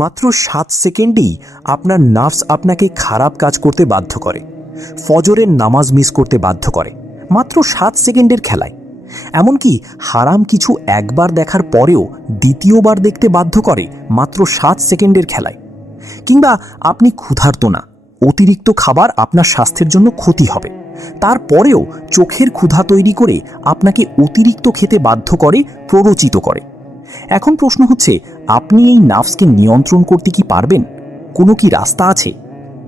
মাত্র 7 সেকেন্ডেই আপনার নার্ভস আপনাকে খারাপ কাজ করতে বাধ্য করে, ফজরের নামাজ মিস করতে বাধ্য করে মাত্র 7 সেকেন্ডের খেলায়। এমনকি হারাম কিছু একবার দেখার পরেও দ্বিতীয়বার দেখতে বাধ্য করে মাত্র 7 সেকেন্ডের খেলায়। কিংবা আপনি ক্ষুধার্ত না, অতিরিক্ত খাবার আপনার স্বাস্থ্যের জন্য ক্ষতি হবে, তারপরেও চোখের ক্ষুধা তৈরি করে আপনাকে অতিরিক্ত খেতে বাধ্য করে, প্ররোচিত করে। এখন প্রশ্ন হচ্ছে, আপনি এই নার্ভসকে নিয়ন্ত্রণ করতে কি পারবেন? কোনো কি রাস্তা আছে?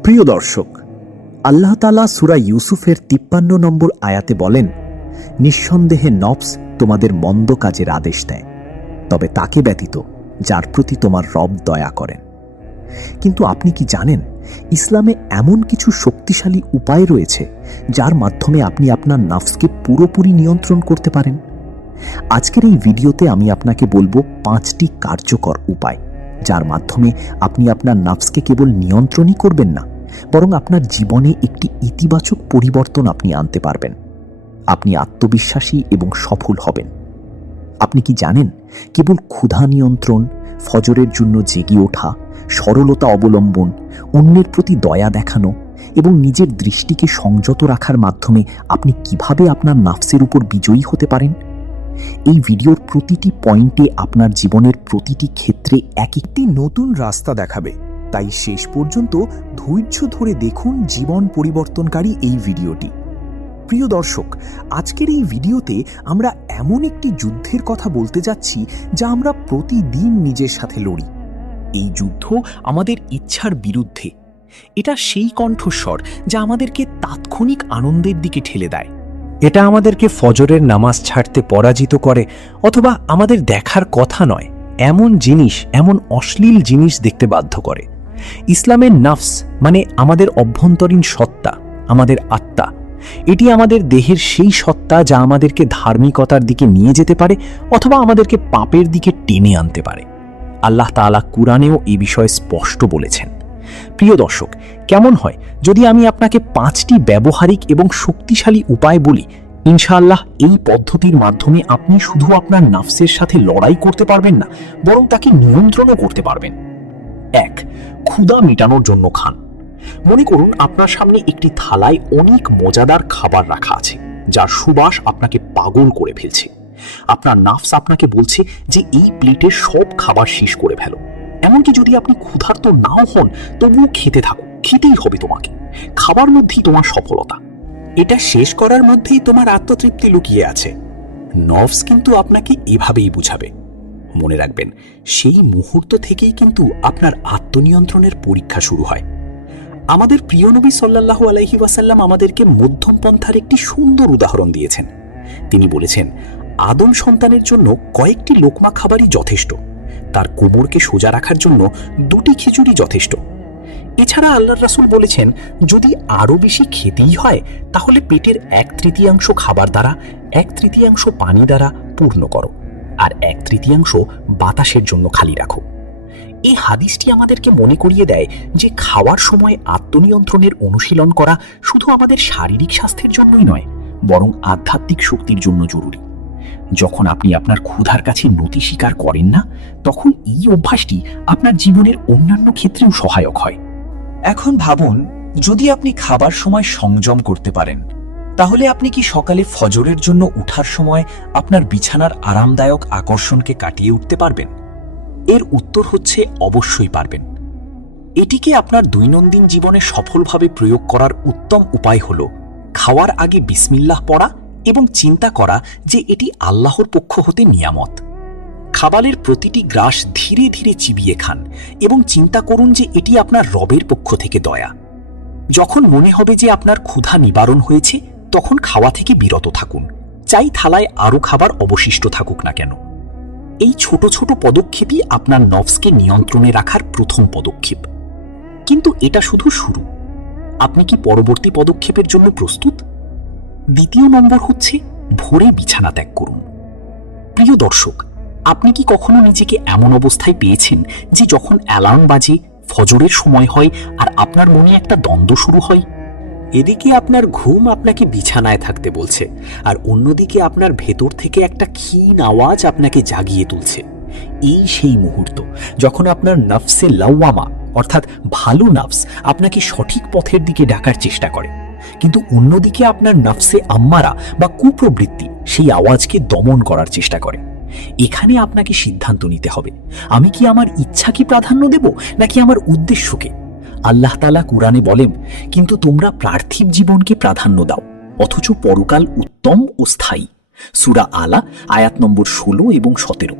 প্রিয় দর্শক, আল্লাহ তাআলা সূরা ইউসুফের 53 নম্বর আয়াতে বলেন, নিঃসন্দেহে নফস তোমাদের মন্দ কাজের আদেশ দেয়, তবে তাকে ব্যতীত যার প্রতি তোমার রব দয়া করেন। কিন্তু আপনি কি জানেন, ইসলামে এমন কিছু শক্তিশালী উপায় রয়েছে যার মাধ্যমে আপনি আপনার নফসকে পুরোপুরি নিয়ন্ত্রণ করতে পারেন। আজকের এই ভিডিওতে আমি আপনাকে বলবো 5টি কার্যকর উপায়, যার মাধ্যমে আপনি আপনার নফসকে কেবল নিয়ন্ত্রণই করবেন না, বরং আপনার জীবনে একটি ইতিবাচক পরিবর্তন আপনি আনতে পারবেন। আপনি আত্মবিশ্বাসী এবং সফল হবেন। আপনি কি জানেন, কেবল ক্ষুধা নিয়ন্ত্রণ, ফজরের জন্য জেগে ওঠা, সরলতা অবলম্বন, অন্যের প্রতি দয়া দেখানো এবং নিজের দৃষ্টিকে সংযত রাখার মাধ্যমে আপনি কিভাবে আপনার নফসের উপর বিজয়ী হতে পারেন? এই ভিডিওর প্রতিটি পয়েন্টে আপনার জীবনের প্রতিটি ক্ষেত্রে এক একটি নতুন রাস্তা দেখাবে। তাই শেষ পর্যন্ত ধৈর্য ধরে দেখুন জীবন পরিবর্তনকারী এই ভিডিওটি। প্রিয় দর্শক, আজকের এই ভিডিওতে আমরা এমন একটি যুদ্ধের কথা বলতে যাচ্ছি যা আমরা প্রতিদিন নিজের সাথে লড়ি। এই যুদ্ধ আমাদের ইচ্ছার বিরুদ্ধে। এটা সেই কণ্ঠস্বর যা আমাদেরকে তাৎক্ষণিক আনন্দের দিকে ঠেলে দেয়। এটা আমাদেরকে ফজরের নামাজ ছাড়তে পরাজিত করে, অথবা আমাদের দেখার কথা নয় এমন জিনিস, এমন অশ্লীল জিনিস দেখতে বাধ্য করে। ইসলামের নফস মানে আমাদের অভ্যন্তরীণ সত্তা, আমাদের আত্মা। এটি আমাদের দেহের সেই সত্তা যা আমাদেরকে ধার্মিকতার দিকে নিয়ে যেতে পারে অথবা আমাদেরকে পাপের দিকে টেনে আনতে পারে। আল্লাহ তাআলা কুরআনেও এই বিষয়ে স্পষ্ট বলেছেন। প্রিয় দর্শক, কেমন হয় যদি আমি আপনাকে 5টি ব্যবহারিক এবং শক্তিশালী উপায় বলি? ইনশাআল্লাহ এই পদ্ধতির মাধ্যমে আপনি শুধু আপনার নফসের সাথে লড়াই করতে পারবেন না, বরং তাকে নিয়ন্ত্রণও করতে পারবেন। 1. ক্ষুধা মেটানোর জন্য খান। মনে করুন আপনার সামনে একটি থালায় অনেক মজাদার খাবার রাখা আছে, যার সুবাস আপনাকে পাগল করে ফেলছে। আপনার নফস আপনাকে বলছে যে এই প্লেটের সব খাবার শেষ করে ফেলো। এমনকি যদি আপনি ক্ষুধার্ত নাও হন, তবুও খেতে থাকো, খেতেই হবে তোমাকে। খাবার মধ্যেই তোমার সফলতা। এটা শেষ করার মধ্যেই তোমার আত্মতৃপ্তি লুকিয়ে আছে। নফস কিন্তু আপনাকে এভাবেই বুঝাবে। মনে রাখবেন, সেই মুহূর্ত থেকেই কিন্তু আপনার আত্মনিয়ন্ত্রণের পরীক্ষা শুরু হয়। আমাদের প্রিয় নবী সাল্লাল্লাহু আলাইহি ওয়াসাল্লাম আমাদেরকে মধ্যম পন্থার একটি সুন্দর উদাহরণ দিয়েছেন। তিনি বলেছেন, আদম সন্তানের জন্য কয়েকটি লোকমা খাবারই যথেষ্ট, তার কোমরকে সোজা রাখার জন্য 2টি খিচুড়ি যথেষ্ট। এছাড়া আল্লাহর রাসূল বলেছেন, যদি আরও বেশি খেতেই হয় তাহলে পেটের 1/3 খাবার দ্বারা, 1/3 পানি দ্বারা পূর্ণ করো, আর 1/3 বাতাসের জন্য খালি রাখো। এই হাদিসটি আমাদেরকে মনে করিয়ে দেয় যে খাওয়ার সময় আত্মনিয়ন্ত্রণের অনুশীলন করা শুধু আমাদের শারীরিক স্বাস্থ্যের জন্যই নয়, বরং আধ্যাত্মিক শক্তির জন্য জরুরি। যখন আপনি আপনার ক্ষুধার কাছে নতি স্বীকার করেন না, তখন এই অভ্যাসটি আপনার জীবনের অন্যান্য ক্ষেত্রেও সহায়ক হয়। এখন ভাবুন, যদি আপনি খাবার সময় সংযম করতে পারেন, তাহলে আপনি কি সকালে ফজরের জন্য উঠার সময় আপনার বিছানার আরামদায়ক আকর্ষণকে কাটিয়ে উঠতে পারবেন? এর উত্তর হচ্ছে অবশ্যই পারবেন। এটিকে আপনার দৈনন্দিন জীবনে সফলভাবে প্রয়োগ করার উত্তম উপায় হল খাওয়ার আগে বিসমিল্লাহ পড়া এবং চিন্তা করা যে এটি আল্লাহর পক্ষ হতে নিয়ামত। খাবারের প্রতিটি গ্রাস ধীরে ধীরে চিবিয়ে খান এবং চিন্তা করুন যে এটি আপনার রবের পক্ষ থেকে দয়া। যখন মনে হবে যে আপনার ক্ষুধা নিবারণ হয়েছে, তখন খাওয়া থেকে বিরত থাকুন, চাই থালায় আরও খাবার অবশিষ্ট থাকুক না কেন। এই ছোট ছোট পদক্ষেপই আপনার নফসকে নিয়ন্ত্রণে রাখার প্রথম পদক্ষেপ। কিন্তু এটা শুধু শুরু। আপনি কি পরবর্তী পদক্ষেপের জন্য প্রস্তুত? 2 নম্বর হচ্ছে ভোরে বিছানা ত্যাগ করুন। প্রিয় দর্শক, আপনি কি কখনো নিজেকে এমন অবস্থায় পেয়েছেন যে যখন অ্যালার্ম বাজে, ফজরের সময় হয়, আর আপনার মনে একটা দ্বন্দ্ব শুরু হয়? এদিকে আপনার ঘুম আপনাকে বিছানায় থাকতে বলছে, আর অন্যদিকে আপনার ভেতর থেকে একটা ক্ষীণ আওয়াজ আপনাকে জাগিয়ে তুলছে। এই সেই মুহূর্ত যখন আপনার নফসে লাওয়ামা অর্থাৎ ভালো নফস আপনাকে সঠিক পথের দিকে ডাকার চেষ্টা করে, কিন্তু অন্যদিকে আপনার নফসে আম্মারা বা কুপ্রবৃত্তি সেই আওয়াজকে দমন করার চেষ্টা করে। এখানে আপনাকে সিদ্ধান্ত নিতে হবে, আমি কি আমার ইচ্ছাকে প্রাধান্য দেব নাকি আমার উদ্দেশ্যকে। আল্লাহ তাআলা কুরআনে বলেন, কিন্তু তোমরা পার্থিব জীবনকে প্রাধান্য দাও অথচ পরকাল উত্তম ও স্থায়ী। সূরা আলা আয়াত নম্বর 16 এবং 17।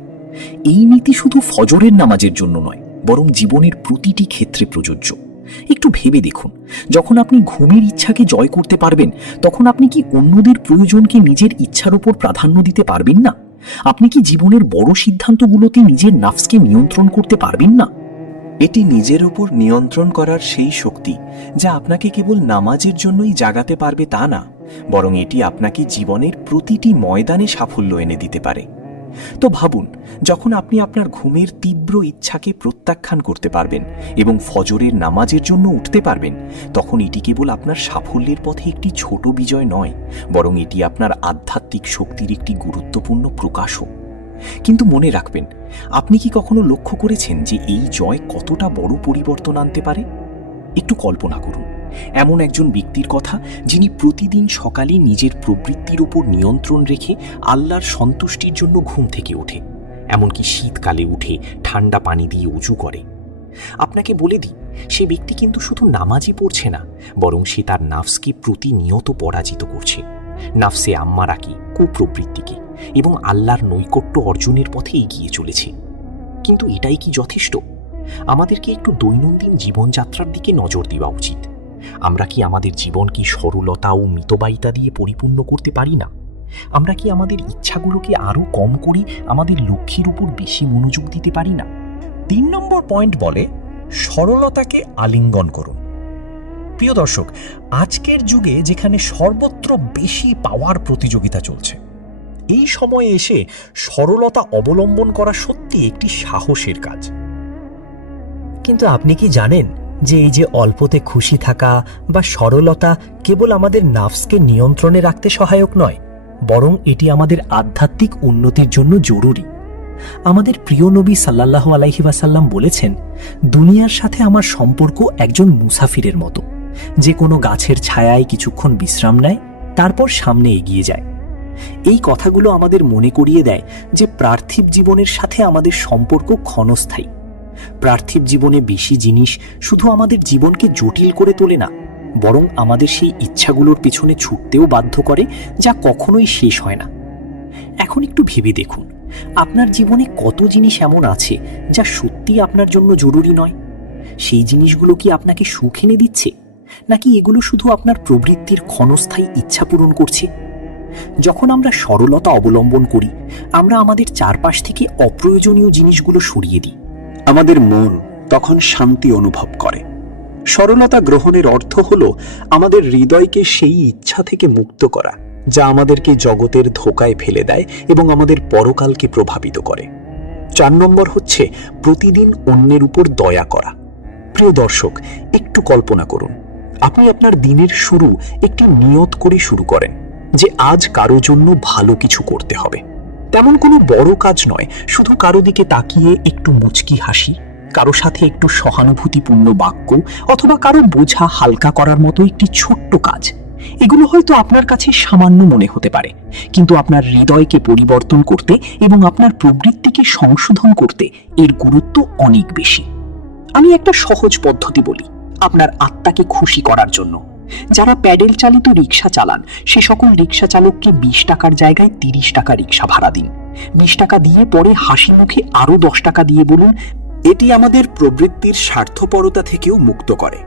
এই নীতি শুধু ফজরের নামাজের জন্য নয়, বরং জীবনের প্রতিটি ক্ষেত্রে প্রযোজ্য। একটু ভেবে দেখুন, যখন আপনি ঘুমের ইচ্ছাকে জয় করতে পারবেন, তখন আপনি কি অন্যদের প্রয়োজনকে নিজের ইচ্ছার উপর প্রাধান্য দিতে পারবেন না? আপনি কি জীবনের বড় সিদ্ধান্তগুলোতে নিজের নাফসকে নিয়ন্ত্রণ করতে পারবেন না? এটি নিজের উপর নিয়ন্ত্রণ করার সেই শক্তি যা আপনাকে কেবল নামাজের জন্যই জাগাতে পারবে তা না, বরং এটি আপনাকে জীবনের প্রতিটি ময়দানে সাফল্য এনে দিতে পারে। তো ভাবুন, যখন আপনি আপনার ঘুমের তীব্র ইচ্ছাকে প্রত্যাখ্যান করতে পারবেন এবং ফজরের নামাজের জন্য উঠতে পারবেন, তখন এটি কেবল আপনার সাফল্যের পথে একটি ছোট বিজয় নয়, বরং এটি আপনার আধ্যাত্মিক শক্তির একটি গুরুত্বপূর্ণ প্রকাশও। কিন্তু মনে রাখবেন, আপনি কি কখনো লক্ষ্য করেছেন যে এই জয় কতটা বড় পরিবর্তন আনতে পারে? একটু কল্পনা করুন, এমন একজন ব্যক্তির কথা যিনি প্রতিদিন সকালে নিজের প্রবৃত্তির উপর নিয়ন্ত্রণ রেখে আল্লাহর সন্তুষ্টির জন্য ঘুম থেকে ওঠে, এমনকি শীতকালে উঠে ঠান্ডা পানি দিয়ে উঁচু করে। আপনাকে বলে দিই, সে ব্যক্তি কিন্তু শুধু নামাজই পড়ছে না, বরং সে তার নাফসকে প্রতিনিয়ত পরাজিত করছে, নাফসে আম্মারাকে, কুপ্রবৃত্তিকে, এবং আল্লাহর নৈকট্য অর্জনের পথে এগিয়ে চলেছে। কিন্তু এটাই কি যথেষ্ট? আমাদেরকে একটু দৈনন্দিন জীবনযাত্রার দিকে নজর দেওয়া উচিত। আমরা কি আমাদের জীবনকে সরলতা ও মিতবায়িতা দিয়ে পরিপূর্ণ করতে পারি না? আমরা কি আমাদের ইচ্ছাগুলোকে আরও কম করে আমাদের লক্ষ্যের উপর বেশি মনোযোগ দিতে পারি না? 3 নম্বর পয়েন্ট বলে, সরলতাকে আলিঙ্গন করুন। প্রিয় দর্শক, আজকের যুগে যেখানে সর্বত্র বেশি পাওয়ার প্রতিযোগিতা চলছে, এই সময়ে এসে সরলতা অবলম্বন করা সত্যি একটি সাহসের কাজ। কিন্তু আপনি কি জানেন যে এই যে অল্পতে খুশি থাকা বা সরলতা কেবল আমাদের নাফসকে নিয়ন্ত্রণে রাখতে সহায়ক নয়, বরং এটি আমাদের আধ্যাত্মিক উন্নতির জন্য জরুরি। আমাদের প্রিয় নবী সাল্লাল্লাহু আলাইহি ওয়াসাল্লাম বলেছেন, দুনিয়ার সাথে আমার সম্পর্ক একজন মুসাফিরের মতো, যে কোনো গাছের ছায়ায় কিছুক্ষণ বিশ্রাম নেয়, তারপর সামনে এগিয়ে যায়। এই কথাগুলো আমাদের মনে করিয়ে দেয় যে পার্থিব জীবনের সাথে আমাদের সম্পর্ক ক্ষণস্থায়ী। পার্থিব জীবনে বেশি জিনিস শুধু আমাদের জীবনকে জটিল করে তোলে না, বরং আমাদের সেই ইচ্ছাগুলোর পিছনে ছুটতেও বাধ্য করে, যা কখনোই শেষ হয় না। এখন একটু ভেবে দেখুন, আপনার জীবনে কত জিনিস এমন আছে যা সত্যি আপনার জন্য জরুরি নয়? সেই জিনিসগুলো কি আপনাকে সুখ এনে দিচ্ছে, নাকি এগুলো শুধু আপনার প্রবৃত্তির ক্ষণস্থায়ী ইচ্ছা পূরণ করছে? যখন আমরা সরলতা অবলম্বন করি, আমরা আমাদের চারপাশ থেকে অপ্রয়োজনীয় জিনিসগুলো সরিয়ে দিই। আমাদের মন তখন শান্তি অনুভব করে। সরলতা গ্রহণের অর্থ হল আমাদের হৃদয়কে সেই ইচ্ছা থেকে মুক্ত করা যা আমাদেরকে জগতের ধোঁকায় ফেলে দেয় এবং আমাদের পরকালকে প্রভাবিত করে। 4 নম্বর হচ্ছে প্রতিদিন অন্যের উপর দয়া করা। প্রিয় দর্শক, একটু কল্পনা করুন, আপনি আপনার দিনের শুরু একটি নিয়ত করে শুরু করেন যে আজ কারো জন্য ভালো কিছু করতে হবে। তেমন কোনো বড় কাজ নয়, শুধু কারো দিকে তাকিয়ে একটু মুচকি হাসি, কারো সাথে একটু সহানুভূতিপূর্ণ বাক্য, অথবা কারো বোঝা হালকা করার মতো একটি ছোট্ট কাজ। এগুলো হয়তো আপনার কাছে সামান্য মনে হতে পারে, কিন্তু আপনার হৃদয়কে পরিবর্তন করতে এবং আপনার প্রবৃত্তিকে সংশোধন করতে এর গুরুত্ব অনেক বেশি। আমি একটা সহজ পদ্ধতি বলি আপনার আত্মাকে খুশি করার জন্য। যারা প্যাডেল চালিত রিক্সা চালান, সে সকল রিক্সা চালককে 20 টাকার জায়গায় 30 টাকা রিক্সা ভাড়া দিন। 20 টাকা দিয়ে পরে হাসি মুখে আরো 10 টাকা দিয়ে বলুন, এটি আমাদের প্রবৃত্তির স্বার্থপরতা থেকেও মুক্ত করে।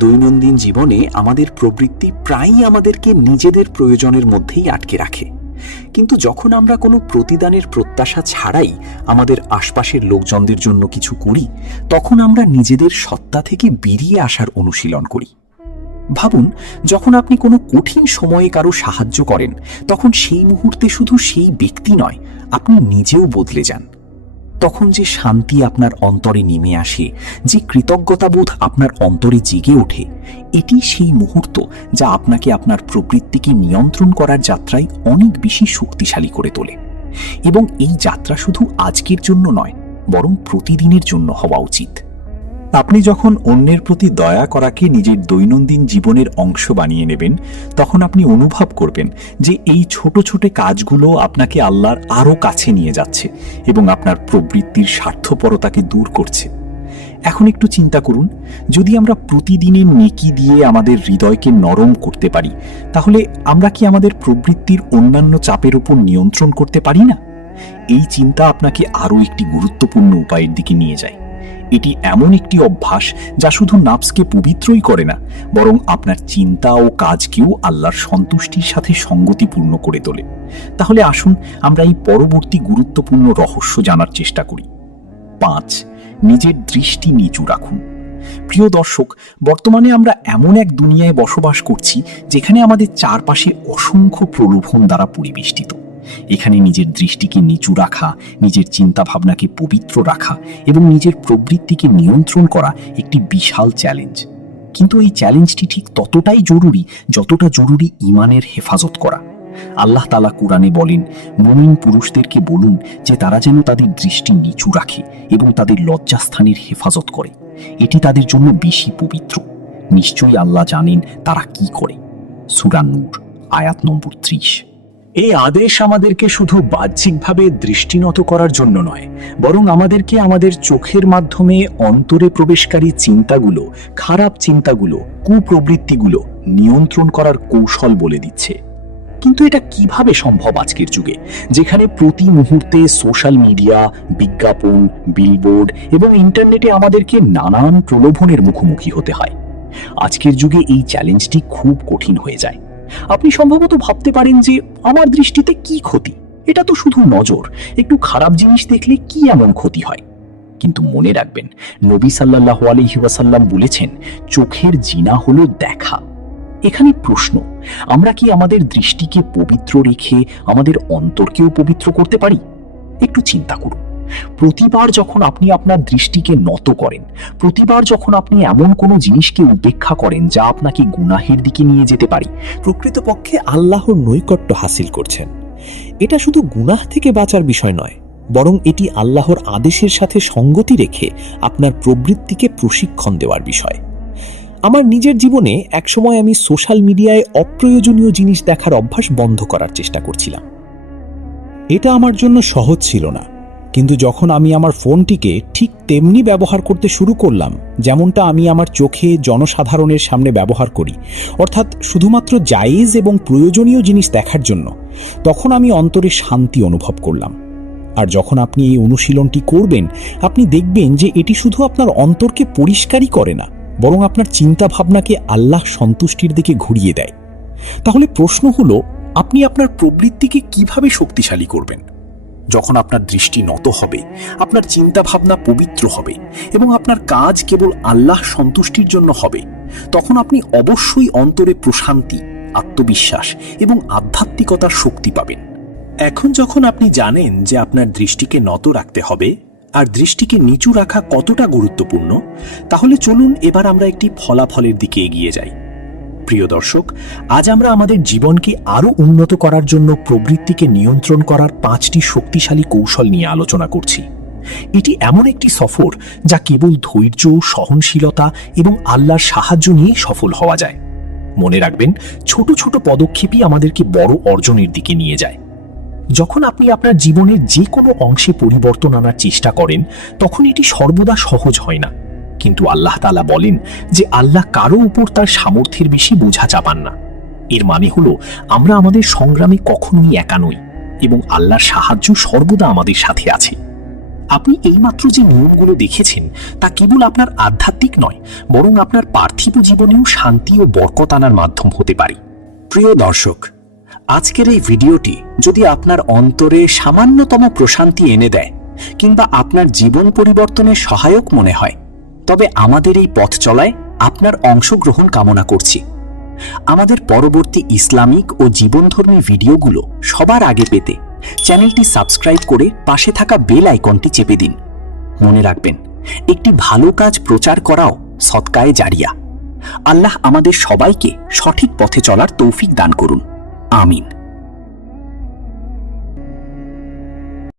দৈনন্দিন জীবনে আমাদের প্রবৃত্তি প্রায়ই আমাদেরকে নিজেদের প্রয়োজনের মধ্যেই আটকে রাখে, কিন্তু যখন আমরা কোনো প্রতিদানের প্রত্যাশা ছাড়াই আমাদের আশপাশের লোকজনদের জন্য কিছু করি, তখন আমরা নিজেদের সত্তা থেকে বেরিয়ে আসার অনুশীলন করি। ভাবুন, যখন আপনি কোনো কঠিন সময়ে কারো সাহায্য করেন, তখন সেই মুহূর্তে শুধু সেই ব্যক্তি নয়, আপনি নিজেও বদলে যান। তখন যে শান্তি আপনার অন্তরে নেমে আসে, যে কৃতজ্ঞতাবোধ আপনার অন্তরে জেগে ওঠে, এটি সেই মুহূর্ত যা আপনাকে আপনার প্রবৃত্তিকে নিয়ন্ত্রণ করার যাত্রায় অনেক বেশি শক্তিশালী করে তোলে। এবং এই যাত্রা শুধু আজকের জন্য নয়, বরং প্রতিদিনের জন্য হওয়া উচিত। আপনি যখন অন্যের প্রতি দয়া করাকে নিজের দৈনন্দিন জীবনের অংশ বানিয়ে নেবেন, তখন আপনি অনুভব করবেন যে এই ছোট ছোট কাজগুলো আপনাকে আল্লাহর আরও কাছে নিয়ে যাচ্ছে এবং আপনার প্রবৃত্তির স্বার্থপরতাকে দূর করছে। এখন একটু চিন্তা করুন, যদি আমরা প্রতিদিনের নেকি দিয়ে আমাদের হৃদয়কে নরম করতে পারি, তাহলে আমরা কি আমাদের প্রবৃত্তির অন্যান্য চাপের উপর নিয়ন্ত্রণ করতে পারি না? এই চিন্তা আপনাকে আরও একটি গুরুত্বপূর্ণ উপায়ের দিকে নিয়ে যায়। এটি এমন একটি অভ্যাস যা শুধু নাফসকে পবিত্রই করে না, বরং আপনার চিন্তা ও কাজকেও আল্লাহর সন্তুষ্টির সাথে সঙ্গতিপূর্ণ করে তোলে। তাহলে আসুন আমরা এই পরবর্তী গুরুত্বপূর্ণ রহস্য জানার চেষ্টা করি। 5. নিজের দৃষ্টি নিচু রাখুন। প্রিয় দর্শক, বর্তমানে আমরা এমন এক দুনিয়ায় বসবাস করছি যেখানে আমাদের চারপাশে অসংখ্য প্রলোভন দ্বারা পরিবেষ্টিত। এখানে নিজের দৃষ্টিকে নিচু রাখা, নিজের চিন্তা ভাবনাকে পবিত্র রাখা এবং নিজের প্রবৃত্তিকে নিয়ন্ত্রণ করা একটি বিশাল চ্যালেঞ্জ। কিন্তু এই চ্যালেঞ্জটি ঠিক ততটাই জরুরি যতটা জরুরি ঈমানের হেফাজত করা। আল্লাহ তাআলা কুরআনে বলেন, মুমিন পুরুষদেরকে বলুন যে তারা যেন তাদের দৃষ্টি নিচু রাখে এবং তাদের লজ্জাস্থানের হেফাজত করে। এটি তাদের জন্য বেশি পবিত্র। নিশ্চয়ই আল্লাহ জানেন তারা কি করে। সূরা নূর আয়াত নম্বর 30। এই আদেশ আমাদেরকে শুধু বাহ্যিকভাবে দৃষ্টিনত করার জন্য নয়, বরং আমাদেরকে আমাদের চোখের মাধ্যমে অন্তরে প্রবেশকারী চিন্তাগুলো, খারাপ চিন্তাগুলো, কুপ্রবৃত্তিগুলো নিয়ন্ত্রণ করার কৌশল বলে দিচ্ছে। কিন্তু এটা কিভাবে সম্ভব আজকের যুগে, যেখানে প্রতি মুহূর্তে সোশ্যাল মিডিয়া, বিজ্ঞাপন, বিলবোর্ড এবং ইন্টারনেটে আমাদেরকে নানান প্রলোভনের মুখোমুখি হতে হয়? আজকের যুগে এই চ্যালেঞ্জটি খুব কঠিন হয়ে যায়। আপনি সম্ভবত ভাবতে পারেন যে আমার দৃষ্টিতে কি ক্ষতি, এটা তো শুধু নজর, একটু খারাপ জিনিস দেখলে কি এমন ক্ষতি হয়? কিন্তু মনে রাখবেন, নবী সাল্লাল্লাহু আলাইহি ওয়াসাল্লাম বলেছেন, চোখের জিনা হলো দেখা। এখানে প্রশ্ন, আমরা কি আমাদের দৃষ্টিকে পবিত্র রেখে আমাদের অন্তরকেও পবিত্র করতে পারি? একটু চিন্তা করুন। প্রতিবার যখন আপনি আপনার দৃষ্টিকে নত করেন, প্রতিবার যখন আপনি এমন কোনো জিনিসকে উপেক্ষা করেন যা আপনাকে গুনাহের দিকে নিয়ে যেতে পারে, প্রকৃতপক্ষে আল্লাহর নৈকট্য হাসিল করছেন। এটা শুধু গুনাহ থেকে বাঁচার বিষয় নয়, বরং এটি আল্লাহর আদেশের সাথে সঙ্গতি রেখে আপনার প্রবৃত্তিকে প্রশিক্ষণ দেওয়ার বিষয়। আমার নিজের জীবনে একসময় আমি সোশ্যাল মিডিয়ায় অপ্রয়োজনীয় জিনিস দেখার অভ্যাস বন্ধ করার চেষ্টা করছিলাম। এটা আমার জন্য সহজ ছিল না, কিন্তু যখন আমি আমার ফোনটিকে ঠিক তেমনি ব্যবহার করতে শুরু করলাম যেমনটা আমি আমার চোখে জনসাধারণের সামনে ব্যবহার করি, অর্থাৎ শুধুমাত্র জায়েজ এবং প্রয়োজনীয় জিনিস দেখার জন্য, তখন আমি অন্তরে শান্তি অনুভব করলাম। আর যখন আপনি এই অনুশীলনটি করবেন, আপনি দেখবেন যে এটি শুধু আপনার অন্তরকে পরিষ্কারই করে না, বরং আপনার চিন্তা ভাবনাকে আল্লাহ সন্তুষ্টির দিকে ঘুরিয়ে দেয়। তাহলে প্রশ্ন হলো, আপনি আপনার প্রবৃত্তিকে কিভাবে শক্তিশালী করবেন? যখন আপনার দৃষ্টি নত হবে, আপনার চিন্তা ভাবনা পবিত্র হবে এবং আপনার কাজ কেবল আল্লাহ সন্তুষ্টির জন্য হবে, তখন আপনি অবশ্যই অন্তরে প্রশান্তি, আত্মবিশ্বাস এবং আধ্যাত্মিকতার শক্তি পাবেন। এখন যখন আপনি জানেন যে আপনার দৃষ্টিকে নত রাখতে হবে আর দৃষ্টিকে নিচু রাখা কতটা গুরুত্বপূর্ণ, তাহলে চলুন এবার আমরা একটি ফলাফলের দিকে এগিয়ে যাই। প্রিয় দর্শক, আজ আমরা আমাদের জীবনকে আরও উন্নত করার জন্য প্রবৃত্তিকে নিয়ন্ত্রণ করার 5টি শক্তিশালী কৌশল নিয়ে আলোচনা করছি। এটি এমন একটি সফর যা কেবল ধৈর্য, সহনশীলতা এবং আল্লাহর সাহায্য নিয়েই সফল হওয়া যায়। মনে রাখবেন, ছোট ছোট পদক্ষেপই আমাদেরকে বড় অর্জনের দিকে নিয়ে যায়। যখন আপনি আপনার জীবনের যে কোনো অংশে পরিবর্তন আনার চেষ্টা করেন, তখন এটি সর্বদা সহজ হয় না। কিন্তু আল্লাহ তাআলা বলেন যে আল্লাহ কারো উপর তার সামর্থ্যের বেশি বোঝা চাপান না। এর মানে হলো, আমরা আমাদের সংগ্রামে কখনোই একা নই এবং আল্লাহর সাহায্য সর্বদা আমাদের সাথে আছে। আপনি এইমাত্র যে নিয়মগুলো দেখেছেন তা কেবল আপনার আধ্যাত্মিক নয়, বরং আপনার পার্থিব জীবনেও শান্তি ও বরকত আনার মাধ্যম হতে পারে। প্রিয় দর্শক, আজকের এই ভিডিওটি যদি আপনার অন্তরে সামান্যতম প্রশান্তি এনে দেয় কিংবা আপনার জীবন পরিবর্তনের সহায়ক মনে হয়, তবে আমাদের এই পথ চলায় আপনার অংশগ্রহণ কামনা করছি। আমাদের পরবর্তী ইসলামিক ও জীবনধর্মী ভিডিওগুলো সবার আগে পেতে চ্যানেলটি সাবস্ক্রাইব করে পাশে থাকা বেল আইকনটি চেপে দিন। মনে রাখবেন, একটি ভালো কাজ প্রচার করাও সদকায়ে জারিয়া। আল্লাহ আমাদের সবাইকে সঠিক পথে চলার তৌফিক দান করুন। আমিন।